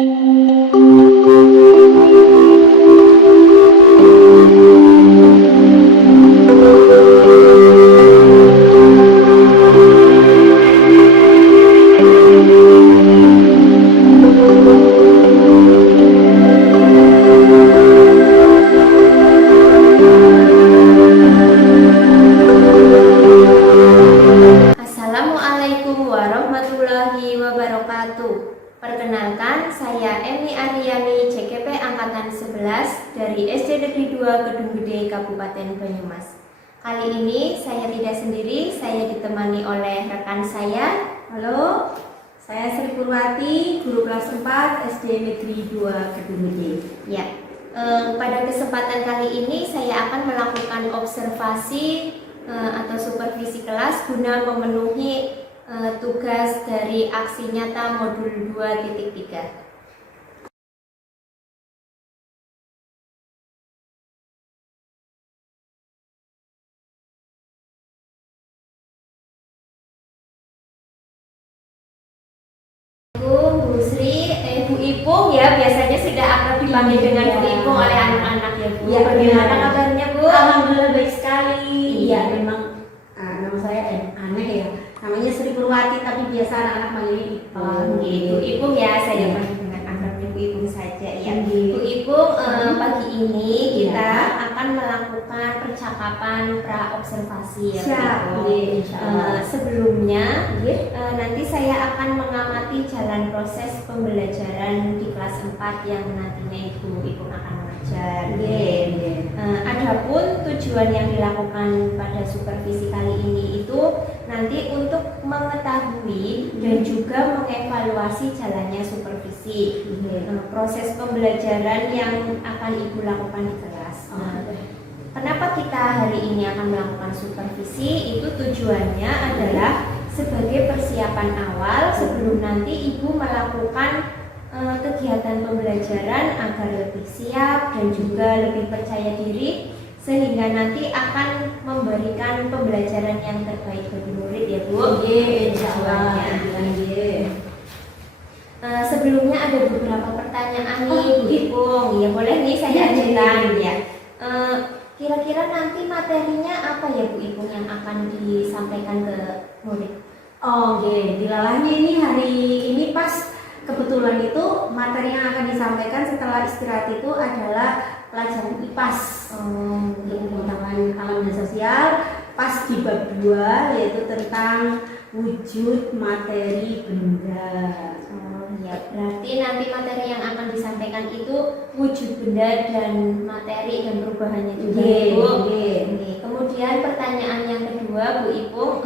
Assalamualaikum warahmatullahi wabarakatuh. Perkenalkan, saya Emi Aryani, CKP Angkatan 11 dari SD Negeri 2 Kedung Gede, Kabupaten Banyumas. Kali ini saya tidak sendiri, saya ditemani oleh rekan saya. Halo, saya Sri Purwati, guru kelas 4 SD Negeri 2 Kedung Gede. Ya, pada kesempatan kali ini saya akan melakukan observasi atau supervisi kelas guna memenuhi tugas dari aksi nyata modul 2.3. Bu Sri, Bu Ipung ya, biasanya sudah akrab dipanggil dengan Bu Ipung oleh anak-anak ya Bu. Ya, bagaimana kabarnya Bu? Alhamdulillah baik sekali. Iya, memang nama saya aneh ya. Namanya Sri Purwati tapi biasa anak-anak manggilnya Ipung. Bu Ipung ya, saya Iya. panggil dengan akrabnya Bu Ipung saja ya. Iya. Bu Ipung, pagi ini kita Iya. akan melakukan percakapan pra observasi ya Bu Siap. Ipung. Iya, insyaallah. Sebelumnya Iya. nanti saya akan mengamati jalan proses pembelajaran di kelas 4 yang nantinya Ibu Ipung akan mengajar. Iya. Adapun tujuan yang dilakukan pada supervisi kali ini itu nanti untuk mengetahui dan juga mengevaluasi jalannya supervisi, proses pembelajaran yang akan Ibu lakukan di kelas. Kenapa kita hari ini akan melakukan supervisi? Itu tujuannya adalah sebagai persiapan awal sebelum nanti Ibu melakukan kegiatan pembelajaran agar lebih siap dan juga lebih percaya diri sehingga nanti akan memberikan pembelajaran yang terbaik bagi murid ya Bu. Iya, insyaallah. Sebelumnya ada beberapa pertanyaan nih Bu Ipung. Ya boleh nih saya ajukan ya. Kira-kira nanti materinya apa ya Bu Ipung yang akan disampaikan ke murid? Dilalahnya ini hari ini pas kebetulan itu materi yang akan disampaikan setelah istirahat itu adalah pelajaran IPAS, pengetahuan alam dan sosial, pas di bab 2 yaitu tentang wujud materi benda. Ya, berarti nanti materi yang akan disampaikan itu wujud benda dan materi dan perubahannya juga Bu. Kemudian pertanyaan yang kedua Bu Ipung,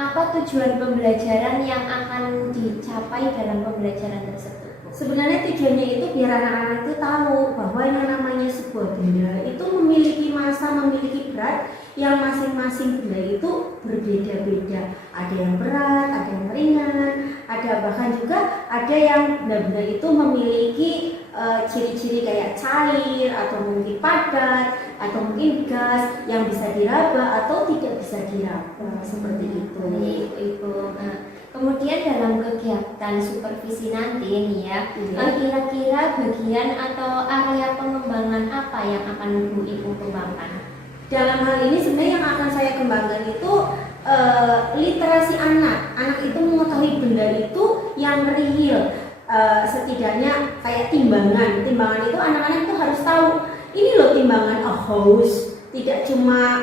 apa tujuan pembelajaran yang akan dicapai dalam pembelajaran tersebut? Sebenarnya tujuannya itu biar anak-anak itu tahu bahwa yang namanya sebuah benda itu memiliki massa, memiliki berat yang masing-masing benda itu berbeda-beda. Ada yang berat, ada yang ringan, ada bahkan juga ada yang benda-benda itu memiliki ciri-ciri kayak cair atau mungkin padat atau mungkin gas yang bisa diraba atau tidak bisa diraba seperti itu. Itu. Kemudian dalam kegiatan supervisi nanti nih ya, kira-kira bagian atau area pengembangan apa yang akan Bu Ipung kembangkan? Dalam hal ini sebenarnya yang akan saya kembangkan itu literasi anak. Anak itu mengetahui benda itu yang real. Setidaknya kayak timbangan. Timbangan itu anak-anak itu harus tahu. Ini loh timbangan house. Tidak cuma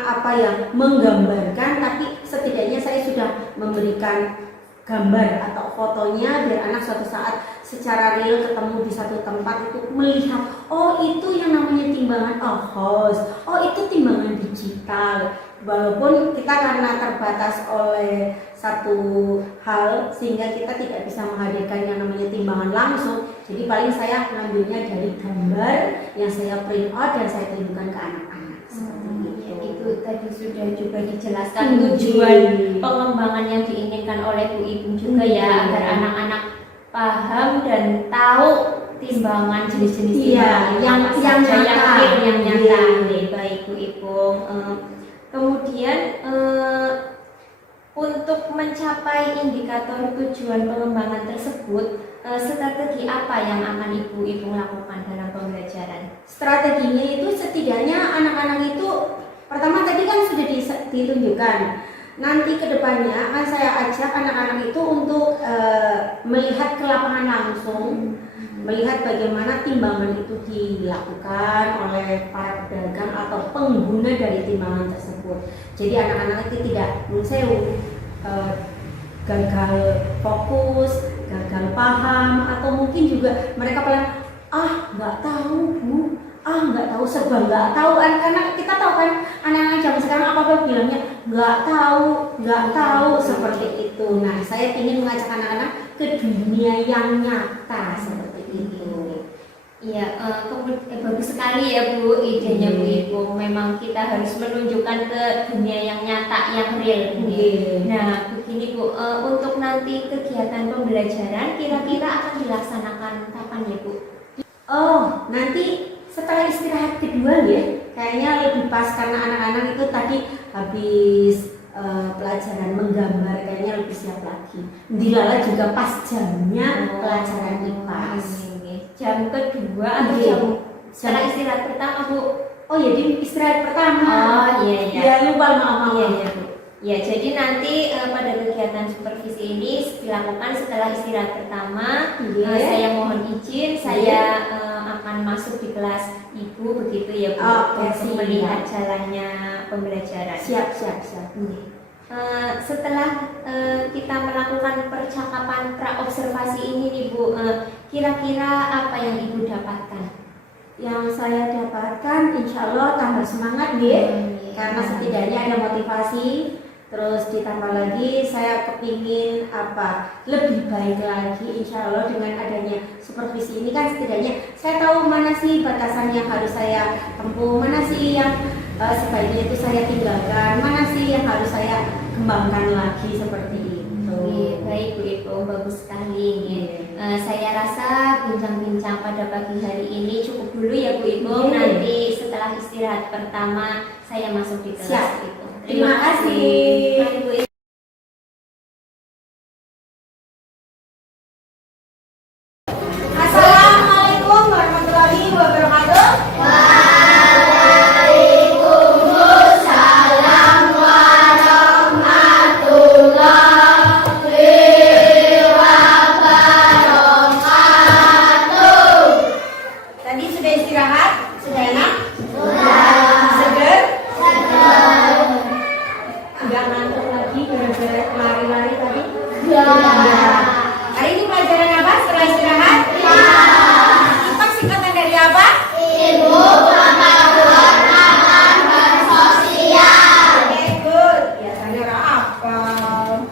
menggambarkan, tapi setidaknya saya sudah memberikan gambar atau fotonya biar anak suatu saat secara real ketemu di satu tempat itu melihat, oh itu yang namanya timbangan house, oh itu timbangan digital. Walaupun kita karena terbatas oleh satu hal sehingga kita tidak bisa menghadirkan yang namanya timbangan langsung, jadi paling saya mengambilnya dari gambar yang saya print out dan saya tunjukkan ke anak-anak. Itu tadi sudah juga dijelaskan tujuan pengembangan yang diinginkan oleh Bu Ipung juga ya, agar anak-anak paham dan tahu timbangan jenis-jenis timbangan yang nyata. Baik Bu Ipung. Kemudian untuk untuk mencapai indikator tujuan pengembangan tersebut, strategi apa yang akan Ibu lakukan dalam pembelajaran? Strateginya itu setidaknya anak-anak itu pertama tadi kan sudah ditunjukkan. Nanti kedepannya akan saya ajak anak-anak itu untuk melihat ke lapangan langsung, melihat bagaimana timbangan itu dilakukan oleh para pedagang atau pengguna dari timbangan tersebut. Jadi anak-anak itu tidak gagal fokus, gagal paham, atau mungkin juga mereka paling nggak tahu Bu, nggak tahu, serba nggak tahu. Karena kita tahu kan anak-anak zaman sekarang apa bilangnya nggak tahu seperti itu. Nah, saya ingin mengajak anak-anak ke dunia yang nyata seperti itu. Iya, bagus sekali ya Bu idenya Bu Ibu. Memang kita harus menunjukkan ke dunia yang nyata, yang real. Nah, begini Bu, untuk nanti kegiatan pembelajaran kira-kira akan dilaksanakan kapan ya Bu? Oh, nanti setelah istirahat kedua ya, kayaknya lebih pas karena anak-anak itu tadi habis pelajaran menggambar, kayaknya lebih siap lagi. Dilala juga pas jamnya pelajaran IPA. Jam kedua atau jam setelah istirahat pertama Bu? Oh ya, di istirahat pertama. Oh iya. Ya lupa, maaf. Iya Bu. Ya, jadi nanti pada kegiatan supervisi ini dilakukan setelah istirahat pertama. Saya mohon izin, saya akan masuk di kelas Ibu begitu ya Bu, untuk melihat jalannya pembelajaran. Siap. Setelah kita melakukan percakapan pra-observasi ini nih Bu, kira-kira apa yang Ibu dapatkan? Yang saya dapatkan insya Allah tambah semangat karena setidaknya ada motivasi. Terus ditambah lagi saya kepingin lebih baik lagi insya Allah dengan adanya supervisi ini kan setidaknya saya tahu mana sih batasan yang harus saya tempuh, mana sih yang sebaiknya itu saya tinggalkan, mana sih yang harus saya kembangkan lagi seperti itu. Baik Bu Ibu, bagus sekali. Saya rasa bincang-bincang pada pagi hari ini cukup dulu ya Bu Ibu. Nanti setelah istirahat pertama saya masuk di kelas itu. Terima kasih. Mari Bu Ibu. Assalamualaikum warahmatullahi wabarakatuh. Tadi sudah istirahat? Sudah enak? Seger? Enggak ngantuk lagi gara-gara lari-lari tadi? Hari ini pelajaran apa setelah istirahat? IPA singkatan dari apa? Ilmu Pengetahuan dan Sosial. Oke, good. Biasanya orang hafal.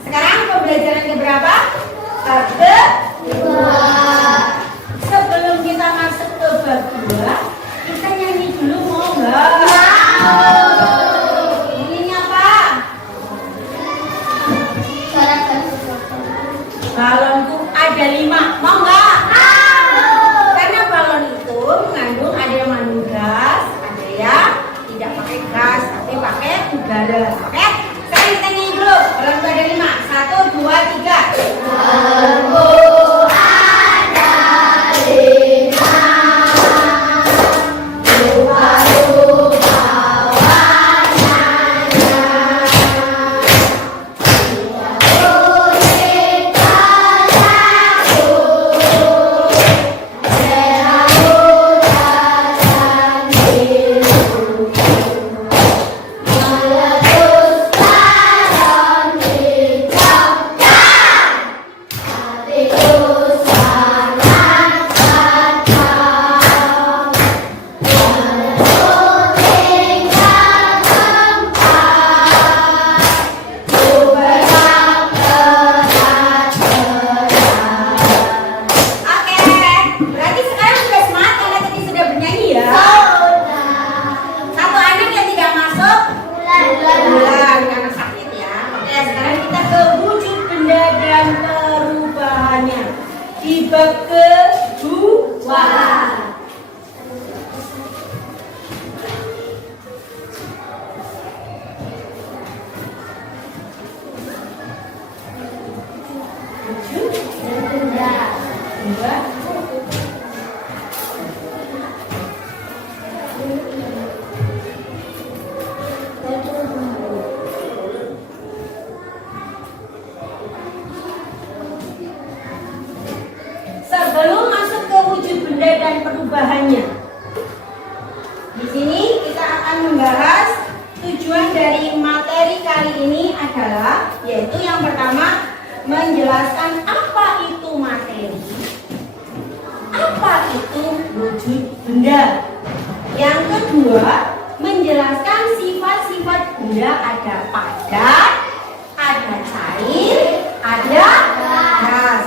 Sekarang pembelajaran keberapa? Kedua. Sebelum kita masuk ke bab 2, kita nyanyi dulu mau nggak? Ininya apa? Balonku ada 5, mau nggak? Karena balon itu mengandung ada yang mengandung gas, ada yang tidak pakai gas, tapi pakai udara. Oke? Sekarang kita nyanyi dulu. Balonku ada 5. 1, 2, 3. Balonku di bab kedua. Sebelum masuk ke wujud benda dan perubahannya, di sini kita akan membahas tujuan dari materi kali ini adalah, yaitu yang pertama menjelaskan apa itu materi, apa itu wujud benda. Yang kedua menjelaskan sifat-sifat benda, ada padat, ada cair, ada gas.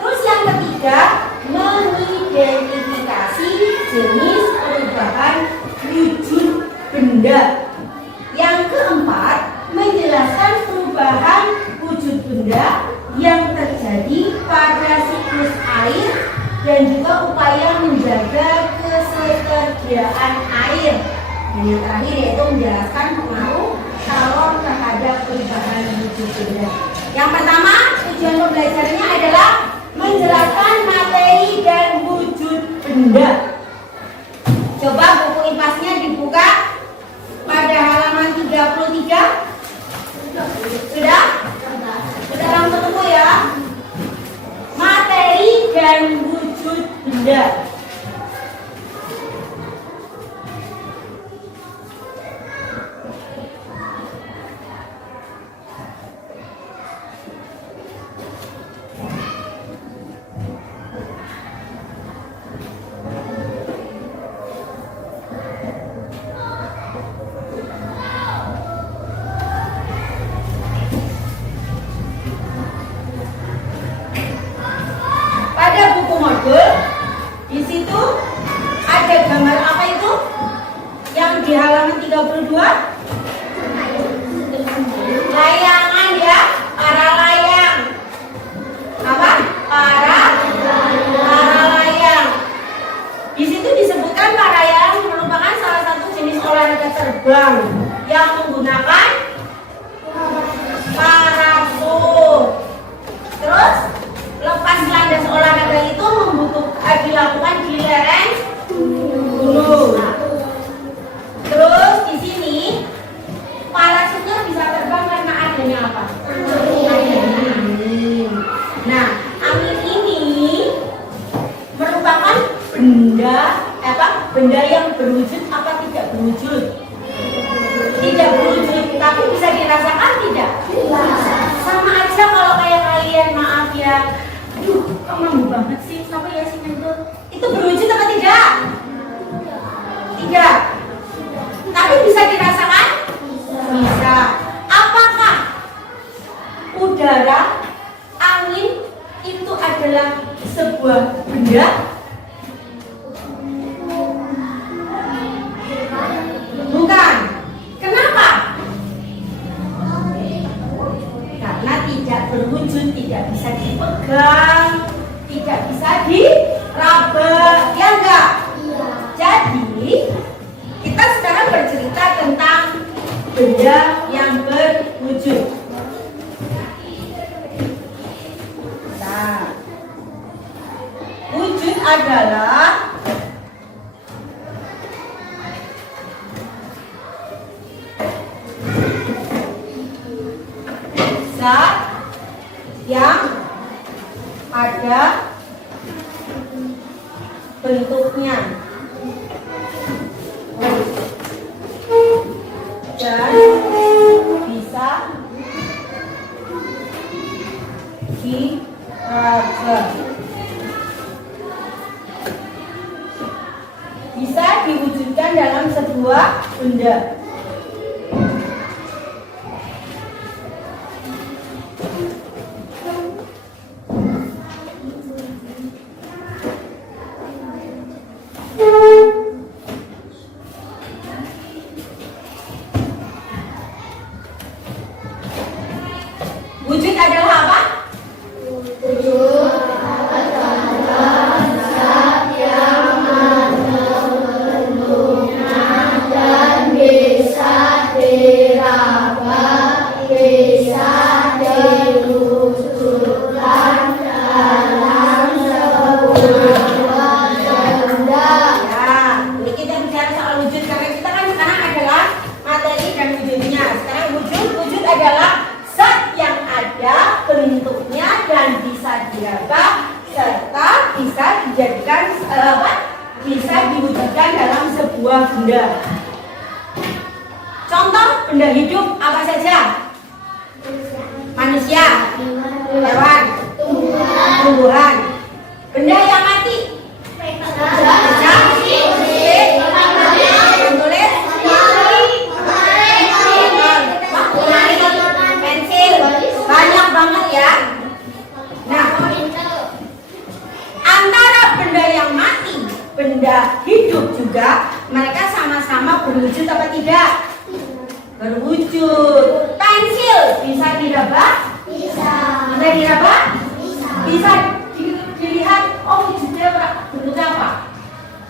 Terus yang ketiga mengidentifikasi jenis perubahan wujud benda. Yang keempat menjelaskan perubahan wujud benda yang terjadi pada siklus air dan juga upaya menjaga ketersediaan air. Dan yang terakhir yaitu menjelaskan pengaruh kalor terhadap perubahan wujud benda. Yang pertama, tujuan pembelajarannya adalah menjelaskan materi dan wujud benda. Coba buku IPAS-nya dibuka pada halaman 33. Sudah? Sudah langsung tunggu ya. Materi dan wujud benda. Di situ ada gambar apa itu? Yang di halaman 32? Layangan ya, para layang. Apa? Para layang. Di situ disebutkan para layang merupakan salah satu jenis olahraga terbang yang menggunakan parasut. Terus lepas landas olahraga itu dilakukan di lereng gunung. Terus di sini parasutnya bisa terbang karena adanya apa? Angin. Nah, angin ini merupakan benda yang berwujud apa tidak berwujud? Tidak berwujud, tapi bisa dirasakan tidak? Sama aja kalau kayak kalian, maaf ya. Aduh, kok mampu banget sih, siapa ya sih itu berwujud apa tidak? Tidak. Tapi bisa dirasakan? Bisa. Apakah udara, angin itu adalah sebuah benda? Bukan. Kenapa? Karena tidak berwujud, tidak bisa dipegang, tidak bisa diraba, ya enggak? Iya. Jadi kita sekarang bercerita tentang benda yang berwujud. Nah, wujud adalah zat yang ada bentuknya dan bisa diraba, bisa diwujudkan dalam sebuah benda. Wujud adalah apa? Wujud adalah zat yang ada bentuknya dan bisa diraba, bisa diwujudkan dalam sebuah dijadikan bisa diwujudkan dalam sebuah benda. Contoh benda hidup apa saja? Manusia, hewan, tumbuhan. Benda yang mati? Pensil, banyak banget ya. Nah, antara benda yang mati, benda hidup juga, mereka sama-sama berwujud apa tidak? Berwujud. Pensil bisa diraba? Bisa. Bisa diraba? Bisa dilihat. Oh, wujudnya bentuknya apa?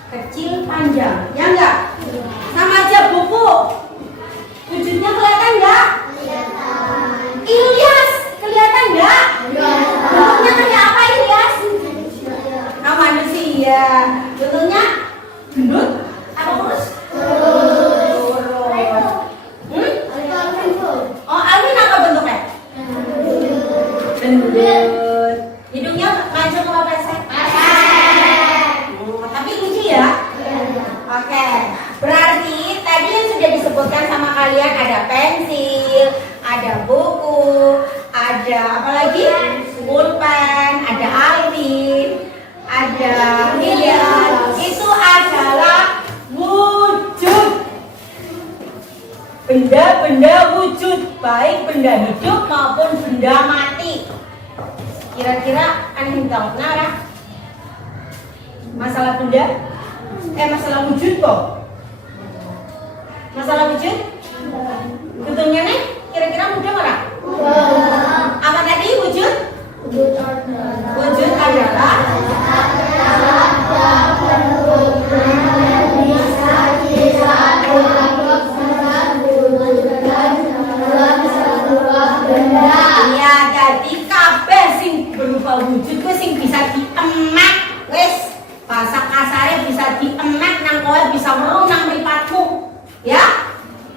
Kecil, panjang, ya enggak? Sama aja buku. Wujudnya kelihatan enggak? Kelihatan. Ilyas, kelihatan enggak? Bentuknya kayak apa Ilyas? Nah, manusia. Bentuknya gendut apa kurus? Oh, Alvin apa bentuknya? Gendut. Hidungnya mancung apa pesek? Tapi lucu ya? Oke. Berarti tadi yang sudah disebutkan sama kalian ada pensil, ada buku, ada apa lagi? Pulpen, ada Alvin, ada Ilyas. Itu adalah wujud. Benda-benda wujud, baik benda hidup maupun benda mati. Kira-kira aneh tahu kenapa? Masalah benda? Masalah wujud kok. Masalah wujud? Betulnya nih, kira-kira mudah nggak? Apa tadi wujud? Wujud adalah ya, jadi kabeh sing berupa wujud kuwi sing bisa diemek wis bahasa kasare bisa diemek nang kowe bisa weruh nang mripatmu ya.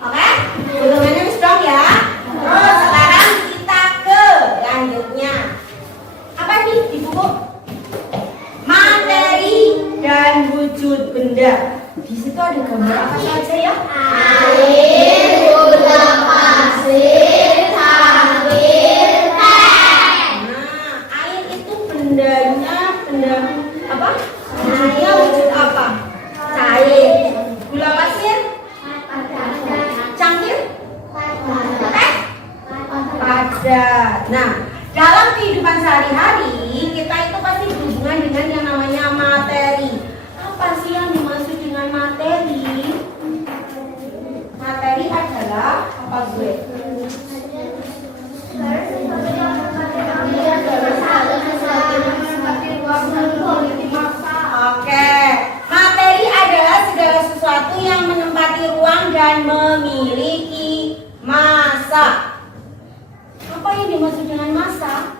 Oke? Belumnya wis dong ya. Terus sekarang kita ke lanjutnya. Apa nih di buku? Materi dan wujud benda. Di situ ada gambar apa saja ya? Air, gula pasir, sabir, teh. Nah, air itu bendanya benda apa? Wujudnya wujud apa? Cair. Gula pasir? Cangkir? Teh? Padat. Nah, dalam kehidupan sehari-hari kita itu pasti berhubungan dengan yang namanya materi. Apa sih yang dimaksud dengan materi? Materi adalah apa gue? Oke, materi adalah segala sesuatu yang menempati ruang dan memiliki massa. Apa yang dimaksud dengan massa?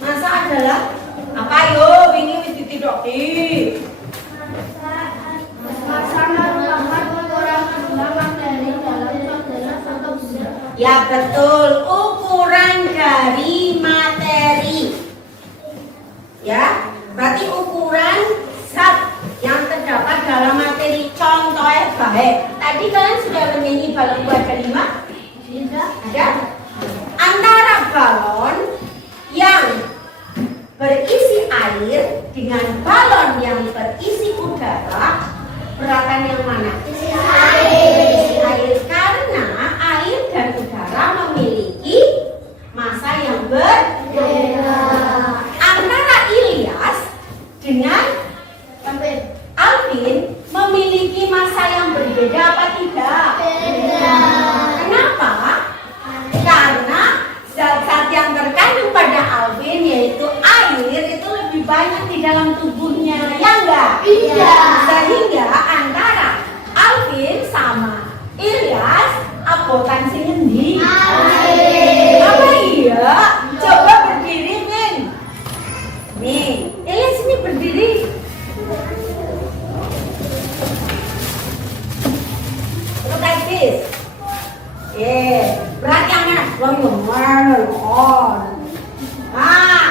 Massa adalah apa yo? Ini wis ditidoki. Ya betul, ukuran dari materi. Ya, berarti ukuran zat yang terdapat dalam materi. Contohnya baik. Tadi kalian sudah menyanyi balonku ada 5? Ada? Antara balon yang berisi air dengan balon yang berisi udara, beratan yang mana? Isi air. Karena air dan udara memiliki massa yang berbeda. Antara Ilyas dengan Alvin memiliki massa yang berbeda apa tidak? Beda. Kenapa? Karena zat-zat yang terkandung pada Alvin yaitu air itu lebih banyak di dalam tubuhnya, ya enggak? Iya. Sehingga antara Alvin sama Ilyas abotan sing endi? Air. Apa iya? Coba berdiri, Min. Nih, Ilyas ini berdiri. Look like this. Berat yang mana? Long. Ah,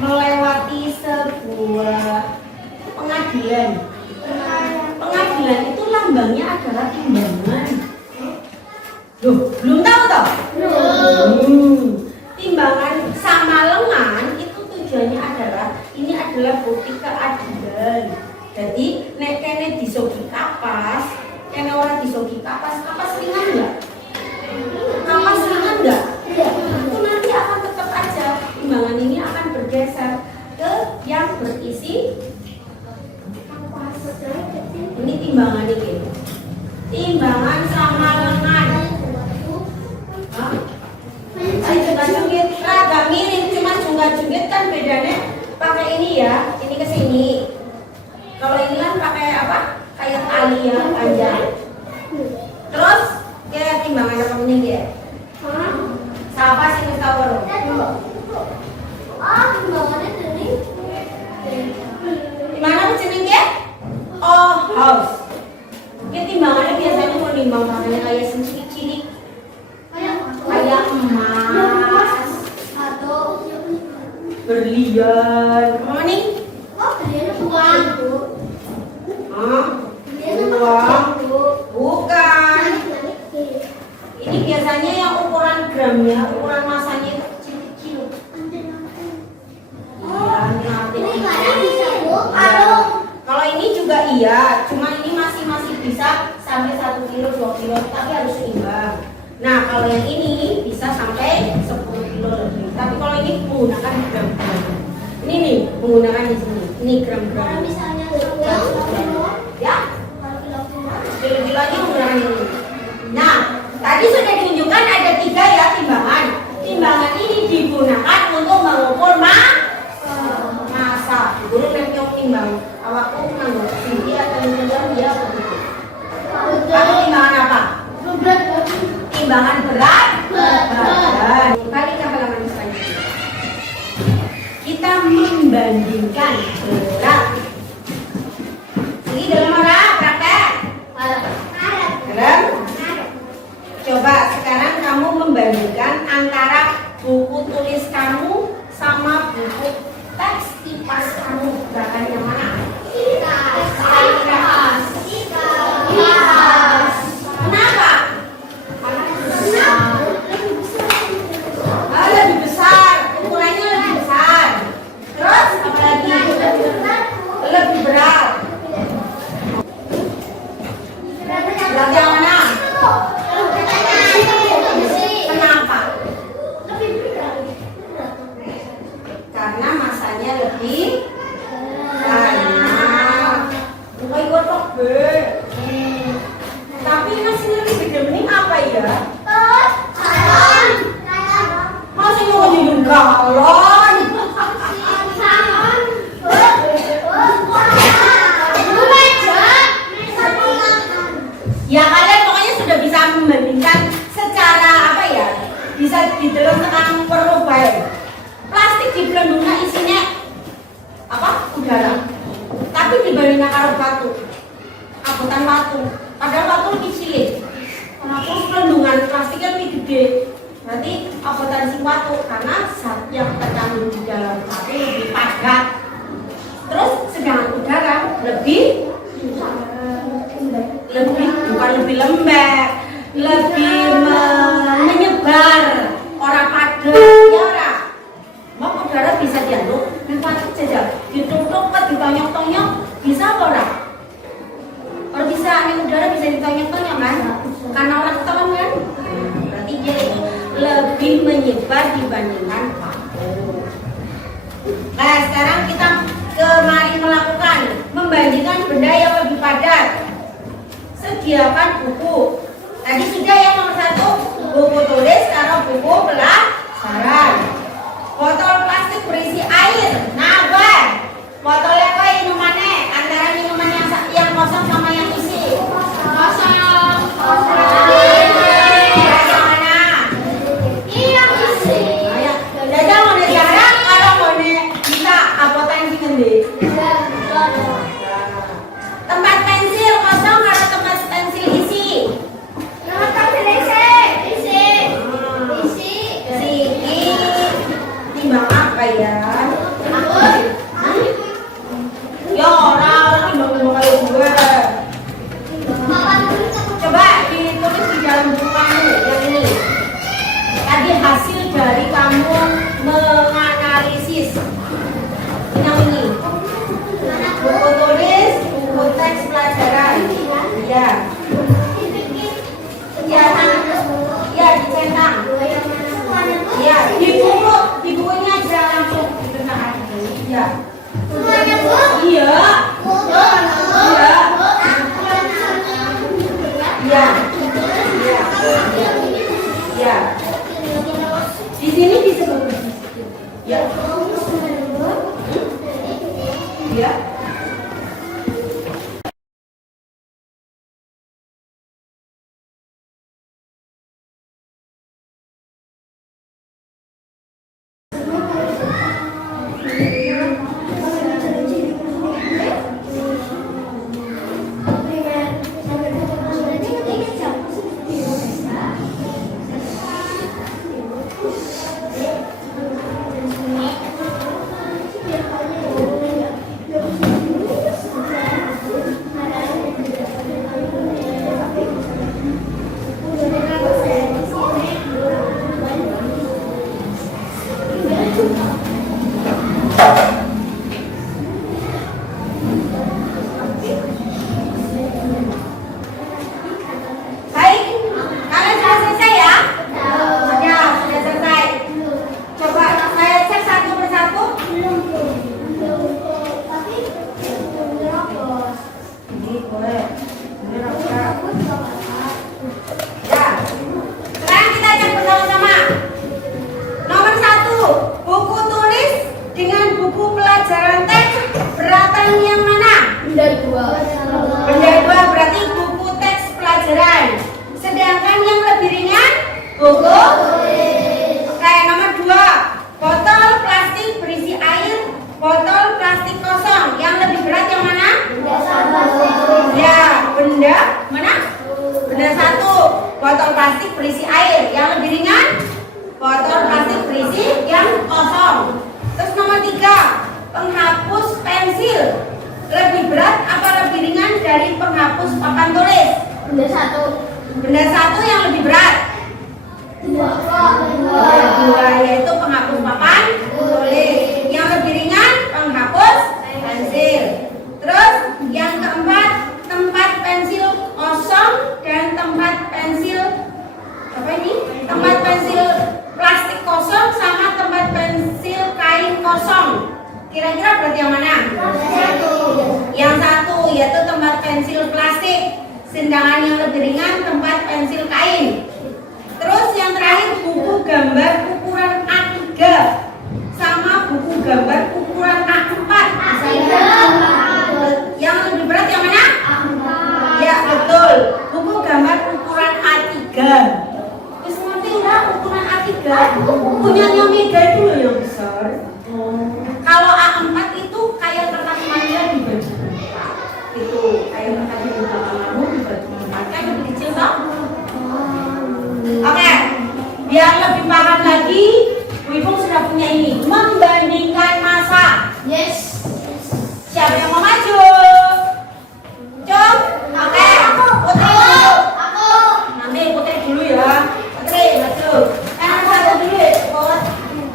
melewati sebuah pengadilan. Pengadilan itu lambangnya adalah timbangan. Loh, belum tahu toh? Timbangan sama lengan itu tujuannya adalah ini adalah bukti keadilan. Jadi nek kene disogi kapas, kene ora disogi kapas, kapas ringan enggak? Kapas ringan enggak? Itu nanti akan tetap aja timbangan ini akan bergeser ke yang berisi. Ini timbangan ini. Timbangan sama lengan. Hah? Jungkit-jungkit agak mirip, cuma jungkit-jungkit kan bedanya pakai ini ya, ini ke sini. Kalau ini kan pakai apa? Kayak tali yang panjang. Terus kayak timbangan apa ini dia? Siapa sih yang tahu baru? Timbangannya dari Gimana aku jeneng ya? Oh, house. Ini timbangannya biasanya mau nimbang makanya kayak cilik-cilik. Kayak emas atau berlian. Apa nih? uang Hah? Uang? Bukan. Ini biasanya yang ukuran gramnya, ukuran masanya itu kecil-kecil. Kalau ini juga iya, cuma ini masih bisa sampai 1 kilo, 2 kilo, tapi harus seimbang. Nah, kalau yang ini bisa sampai 10 kilo lebih. Tapi kalau ini menggunakan gram-gram. Ini nih, menggunakan di sini. Ini gram-gram. misalnya Ya, kilo-kilonya menggunakan ini. Nah, tadi sudah ditunjukkan ada 3 ya timbangan. Timbangan ini digunakan untuk mengukur massa. Dulu nanti yang timbang. Awakku menganggap tinggi atau rendah dia begitu. Atau timbangan apa? Timbangan berat. Kembali ke halaman selanjutnya. Kita membandingkan berat. Ini dalam mana? Praktek. Dalam. Coba sekarang kamu membandingkan antara buku tulis kamu sama buku teks IPAS kamu. Gerakan yang mana? Kenapa? Lebih besar, ukurannya lebih besar. Terus apa lagi? Lebih berat. Berat yang mana? Kenapa? Karena masanya lebih banyak. Bukan gotok be. Tapi masih lebih gede ini apa ya? Masih mau minum galon. Ya kalian pokoknya sudah bisa membandingkan secara apa ya? Bisa didelok tekan perlu bae. Plastik di pelendungnya isinya apa? Udara. Tapi dibandingkan karo batu. Abotan batu. Padahal batu lebih cilik. Kenapa pelendungan plastiknya lebih gede? Berarti abotan si batu karena zat yang terkandung di dalam batu lebih padat. Terus sedangkan udara lebih bukan lebih lembek, lebih menyebar, orang padat ya ora. Mau udara bisa diaduk, padat saja ditutup, ditonyok-tonyok, bisa apa ora? Kalau bisa angin udara bisa ditonyok-tonyok kan? Karena orang tolong kan? Berarti dia itu lebih menyebar dibandingkan paku. Nah sekarang kita mari melakukan membandingkan benda yang lebih padat. Sediakan buku. Tadi sudah yang nomor 1 buku tulis atau buku pelajaran. Botol plastik berisi air. Nah, botolnya kok minumannya antara minuman yang kosong sama yang isi. Kosong. Yang mana? yang isi. Ayo, jajal mau sekarang kalau mau bisa abotan sing ngendi? Tempat pensil kosong atau tempat pensil isi? Isi. Ya orang timbang-timbang kayak gue. Coba ditulis di dalam buku kamu yang ini. Tadi hasil dari kamu menganalisis yang ini. Buku tulis, buku teks pelajaran. Ya. Ya, ya dicetak. Ya, di bukunya aja langsung dicetak. Ya. Iya. Iya. Ya. Di sini disebut. Ya. Ya. Baik, kalian sudah selesai ya? Ya, sudah selesai. Coba saya cek satu persatu. Ini boleh. Ini rapat. Ya. Sekarang kita cek bersama-sama. Nomor 1, buku tulis dengan buku pelajaran teks beratan yang mana? Benda 2. Benda 2 berarti buku teks pelajaran. Sedangkan yang lebih ringan buku. Oke, nomor 2, botol plastik berisi air, botol plastik kosong. Yang lebih berat yang mana? Ya, benda mana? Benda 1, botol plastik berisi air. Yang lebih ringan botol plastik berisi yang kosong. Terus nomor 3, penghapus pensil. Lebih berat apa lebih ringan dari penghapus papan tulis? Benda 1. Benda 1 yang lebih berat. 2, yaitu penghapus papan tulis. Yang lebih ringan penghapus pensil. Terus yang keempat, tempat pensil kosong dan tempat pensil apa ini? Tempat pensil plastik kosong sama tempat pensil kain kosong. Kira-kira berarti yang mana? Yang 1 yaitu tempat pensil plastik. Sedangkan yang lebih ringan tempat pensil kain. Terus yang terakhir buku gambar ukuran A3 sama buku gambar ukuran A4. Yang lebih berat yang mana? Ya betul, buku gambar ukuran A3. Terus ngerti nggak ukuran A3? Punyanya Mega itu loh yang besar. Kalau A4 itu kayak kertas manila dibagi. Itu kayak kertas di belakang kamu dibagi. Kan lebih kecil toh? Oke, biar lebih paham lagi, Bu Ibu sudah punya ini membandingkan masa. Yes. Siapa yang mau maju? Cung? Oke, Putri dulu. Nanti Putri dulu ya. Putri maju. Yang satu dulu ya, Put.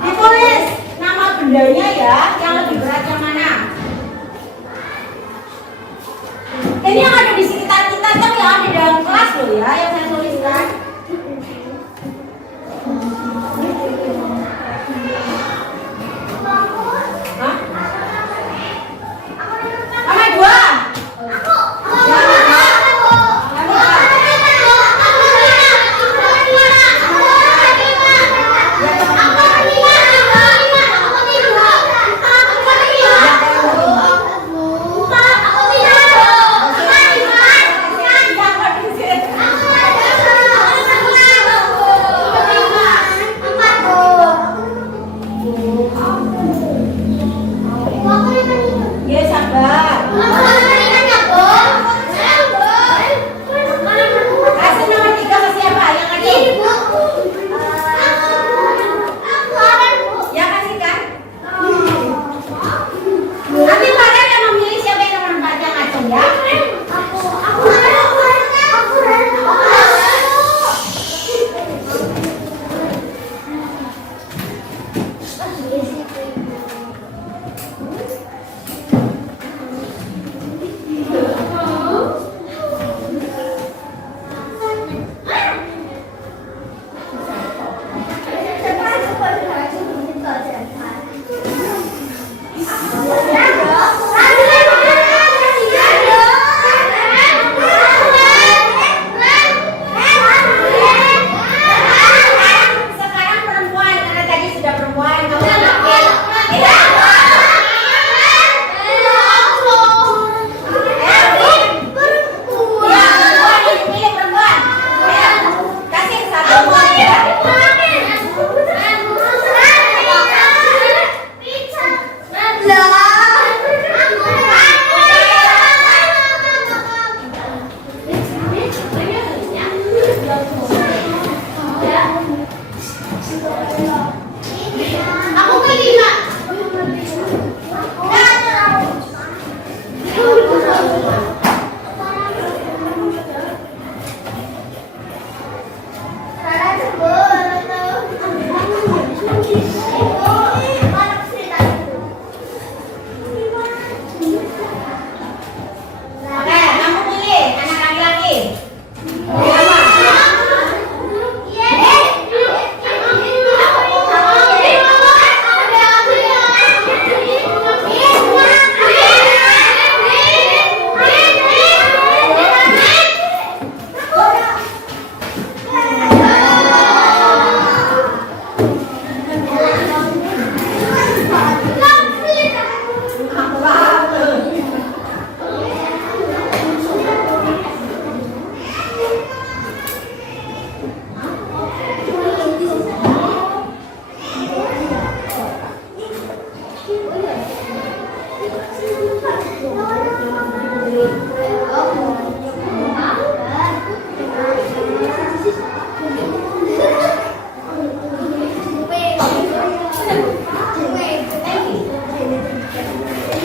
Ditulis nama bendanya ya, yang lebih berat yang mana? Ini yang ada di sekitar kita kan ya, di dalam kelas loh ya, yang saya tuliskan. Hah? Nomor 2.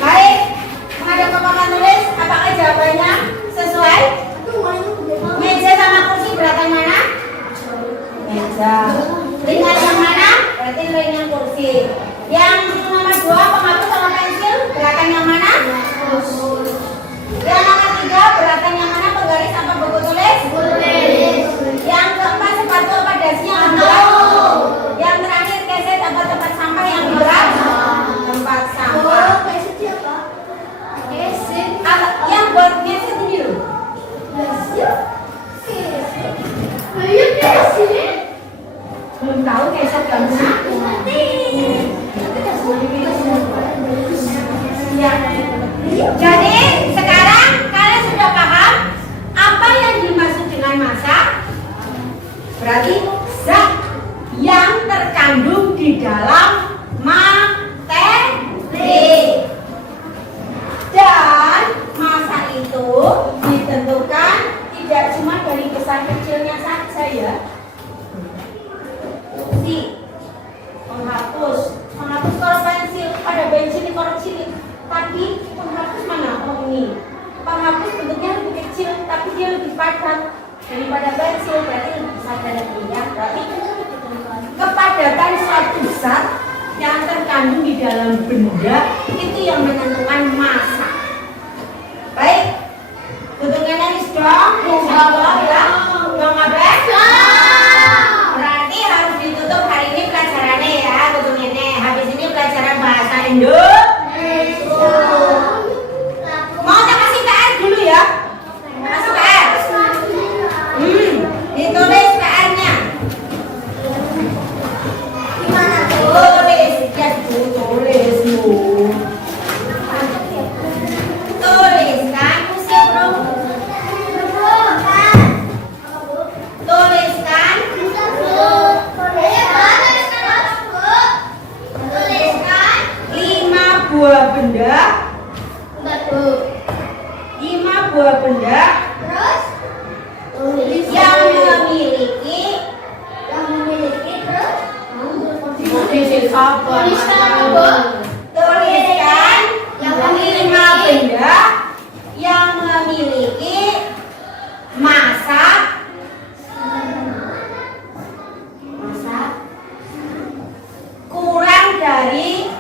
Baik, menghadap ke papan tulis, apakah jawabannya sesuai? Meja sama kursi beratan mana? Meja. Ringan yang mana? Berarti ringan kursi. Yang nomor 2 penghapus sama pensil beratan yang mana? Yang nomor 3 beratan yang mana? Penggaris apa buku tulis? Yang keempat sepatu apa dasi yang berat? Yang terakhir keset apa tempat sampah yang berat? Tempat sampah. Yang buat keset ini loh. Belum tahu keset yang mana? Ya. Jadi sekarang kalian sudah paham apa yang dimaksud dengan massa? Berarti zat yang terkandung di dalam materi. Dan massa itu ditentukan tidak cuma dari besar kecilnya saja ya. Penghapus kalau pensil, ada pensil ini kalau cilik. Tapi penghapus mana? Oh ini. Penghapus bentuknya lebih kecil, tapi dia lebih padat daripada pensil, berarti lebih besar dari ya. Berarti kepadatan suatu zat yang terkandung di dalam benda itu yang menentukan massa. Baik, hitungannya dong, insyaallah ya. Bang Abed? Berarti harus ditutup hari ini pelajarannya ya, hitungannya. Habis ini pelajaran bahasa Indonesia. Mau tak kasih PR dulu ya? Kasih PR. Ditulis PR-nya. Gimana? Tulis, ya tulis lu. Tuliskan usia bro. Tuliskan. Tuliskan 5 buah benda. 5 buah benda. Terus Yang memiliki tuliskan 5 benda yang memiliki massa kurang dari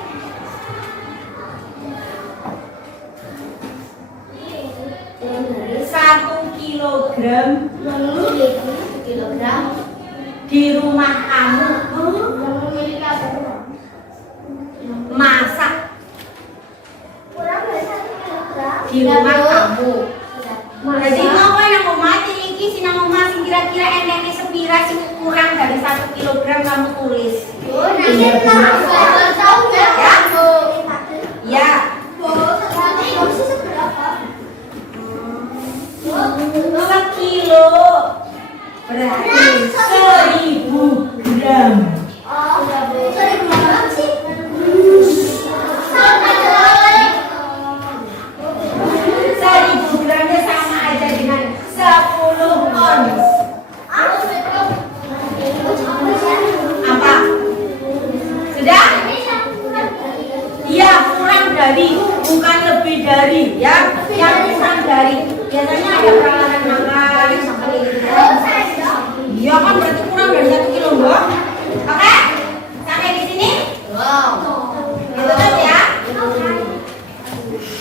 1 kilogram di rumah kamu. Masak di rumah kamu. Jadi mau yang omah iki sinang omah sing kira-kira entenge sepira sing kurang dari 1 kilogram kamu tulis. Ya. Sekilo berarti 1000 gram. 1000 gramnya sama aja dengan 10 ons. Apa? Sudah? Iya, kurang dari, bukan lebih dari ya. Yang kurang dari. Biasanya ada peralahan makan seperti itu. Iya kan berarti kurang dari 1 kilo doang. Oke? Sampai di sini? Tutup ya.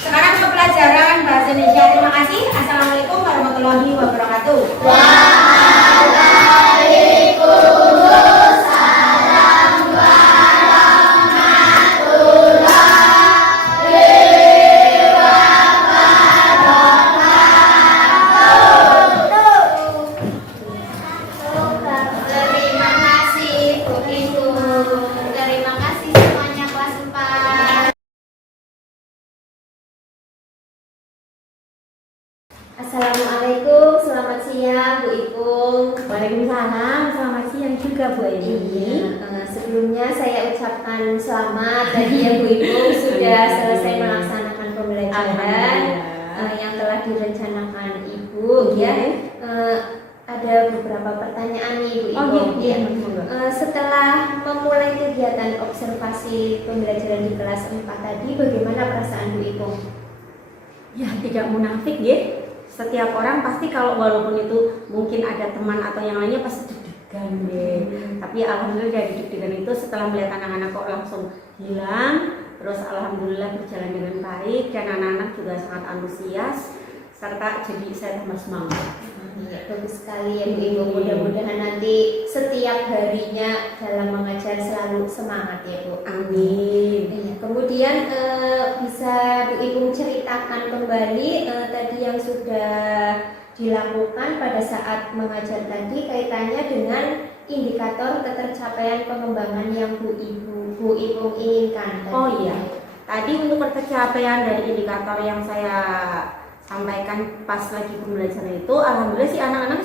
Sekarang ke pelajaran bahasa Indonesia. Terima kasih. Assalamualaikum warahmatullahi wabarakatuh. Terima kasih Bu Ibu. Terima kasih semuanya kelas 4. Assalamualaikum, selamat siang Bu Ipung. Waalaikumsalam, selamat siang juga Bu Eni. Sebelumnya saya ucapkan selamat tadi ya Bu Ipung sudah selesai melaksanakan pembelajaran pembelajaran yang telah direncanakan Ibu ya. Ada beberapa pertanyaan nih Bu Ibu. Setelah memulai kegiatan observasi pembelajaran di kelas 4 tadi, bagaimana perasaan Bu Ibu? Ya, tidak munafik ya. Setiap orang pasti kalau walaupun itu mungkin ada teman atau yang lainnya pasti deg-degan deh. Tapi alhamdulillah dari deg-degan itu setelah melihat anak-anak kok langsung hilang, terus alhamdulillah berjalan dengan baik dan anak-anak juga sangat antusias serta jadi saya tambah semangat. Ya, bagus sekali ya Bu Ibu. Mudah-mudahan nanti setiap harinya dalam mengajar selalu semangat ya Bu. Amin. Ya, kemudian bisa Bu Ibu menceritakan kembali tadi yang sudah dilakukan pada saat mengajar tadi kaitannya dengan indikator ketercapaian pengembangan yang Bu Ibu inginkan tadi. Oh iya, tadi untuk ketercapaian dari indikator yang saya sampaikan pas lagi pembelajaran itu, alhamdulillah sih anak-anak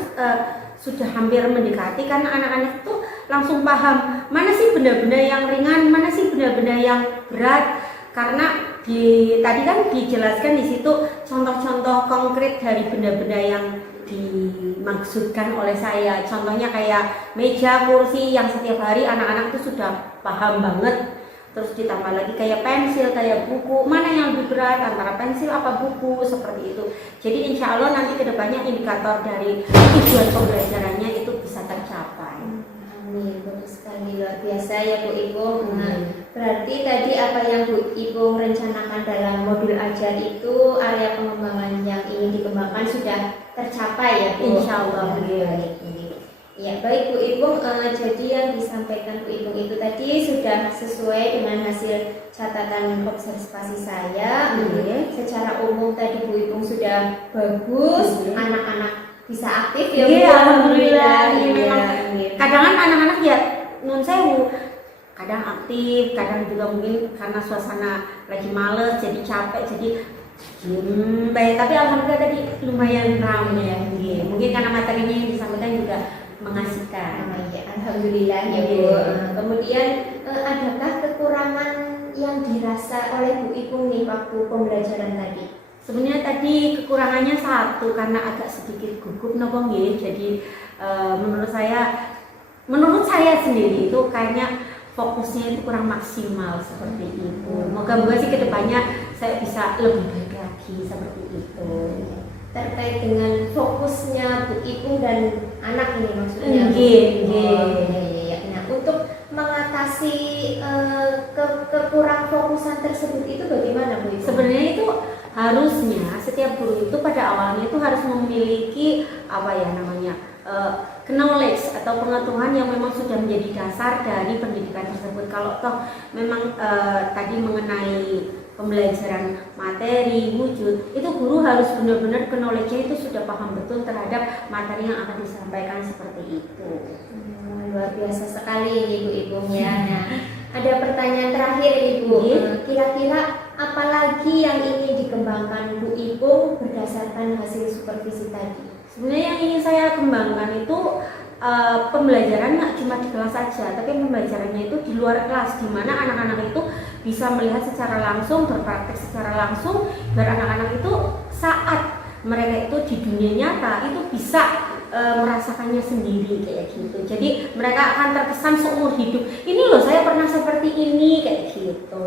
sudah hampir mendekati karena anak-anak itu langsung paham mana sih benda-benda yang ringan, mana sih benda-benda yang berat. Karena tadi kan dijelaskan di situ contoh-contoh konkret dari benda-benda yang dimaksudkan oleh saya. Contohnya kayak meja, kursi yang setiap hari anak-anak itu sudah paham banget. Terus ditambah lagi kayak pensil, kayak buku, mana yang lebih berat antara pensil apa buku, seperti itu. Jadi insya Allah nanti kedepannya indikator dari tujuan pembelajarannya itu bisa tercapai. Amin, bagus sekali, luar biasa ya Bu Ibu. Berarti tadi apa yang Bu Ibu rencanakan dalam modul ajar itu area pengembangan yang ingin dikembangkan sudah tercapai ya Bu? Insya Allah. Ya baik Bu Ibu, jadi yang disampaikan Bu Ibu itu tadi sudah sesuai dengan hasil catatan observasi saya. Secara umum tadi Bu Ibu sudah bagus, anak-anak bisa aktif ya Bu. Alhamdulillah. Kadang Kadang anak-anak ya nun sewu, kadang aktif, kadang juga mungkin karena suasana lagi males jadi capek jadi baik. Tapi alhamdulillah tadi lumayan ramai ya. Mungkin karena materinya yang disampaikan juga mengasihkan. Alhamdulillah ya Bu. Kemudian adakah kekurangan yang dirasa oleh Bu Ibu nih waktu pembelajaran tadi? Sebenarnya tadi kekurangannya satu karena agak sedikit gugup nopo nggih. Jadi menurut saya sendiri itu kayaknya fokusnya itu kurang maksimal seperti itu. Moga-moga sih kedepannya saya bisa lebih baik lagi seperti itu. Terkait dengan fokusnya Bu Ibu dan anak ini maksudnya. Nah, untuk mengatasi kekurang fokusan tersebut itu bagaimana Bu Ibu? Sebenarnya itu harusnya setiap guru itu pada awalnya itu harus memiliki knowledge atau pengetahuan yang memang sudah menjadi dasar dari pendidikan tersebut. Kalau toh memang tadi mengenai pembelajaran materi, wujud, itu guru harus benar-benar knowledge-nya itu sudah paham betul terhadap materi yang akan disampaikan seperti itu. Luar biasa sekali ini Bu Ibu ya. Nah, ada pertanyaan terakhir Ibu. Kira-kira apalagi yang ingin dikembangkan Bu Ibu berdasarkan hasil supervisi tadi? Sebenarnya yang ingin saya kembangkan itu pembelajaran nggak cuma di kelas saja, tapi pembelajarannya itu di luar kelas, di mana anak-anak itu bisa melihat secara langsung, berpraktek secara langsung, biar anak-anak itu saat mereka itu di dunia nyata itu bisa merasakannya sendiri kayak gitu. Jadi mereka akan terkesan seumur hidup. Ini loh saya pernah seperti ini kayak gitu.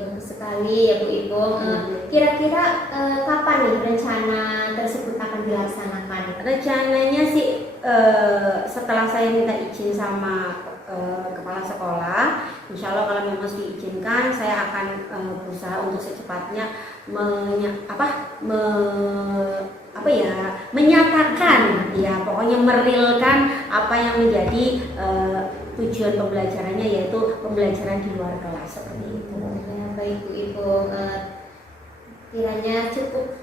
Bagus sekali ya Bu Ibu. Kira-kira kapan nih rencana tersebut akan dilaksanakan? Rencananya sih setelah saya minta izin sama kepala sekolah, insya Allah kalau memang diizinkan, saya akan berusaha untuk secepatnya menyatakan, ya pokoknya merilkan apa yang menjadi tujuan pembelajarannya, yaitu pembelajaran di luar kelas seperti itu. Ya, baik Bu Ibu, kiranya cukup.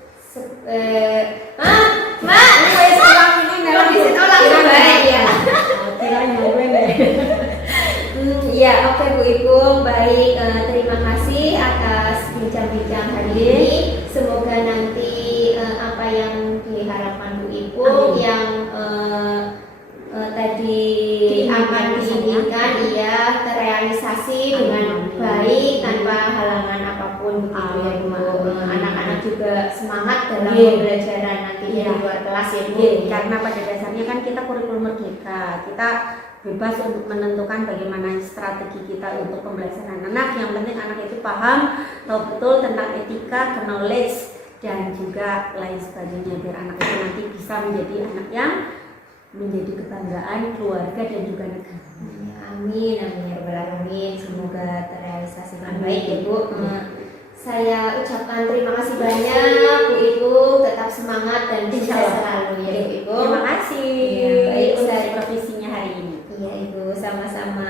Ya, oke Bu Ibu, baik. Terima kasih atas bincang-bincang hari ini. Semoga nanti apa yang diharapkan Bu Ibu, yang tadi akan diinginkan, terrealisasi dengan baik tanpa halangan apapun, begitu ya Bu. juga semangat dalam Iya. pembelajaran nanti di Iya. luar kelas ya Bu. Karena pada dasarnya kan kita kurikulum merdeka, kita bebas untuk menentukan bagaimana strategi kita untuk pembelajaran anak. Yang penting anak itu paham, tahu betul tentang etika, knowledge, dan juga lain sebagainya, biar anak itu nanti bisa menjadi anak yang menjadi kebanggaan keluarga dan juga negara. Ya, amin, amin ya rabbal alamin. Semoga terrealisasi dengan Amin. baik ya Bu. Iya. Saya ucapkan terima kasih banyak Bu Ibu, tetap semangat dan Insya sukses Allah. selalu ya Bu Ibu. Terima kasih Iya, baik, untuk Ustaz. supervisinya hari ini. Iya Ibu, sama-sama.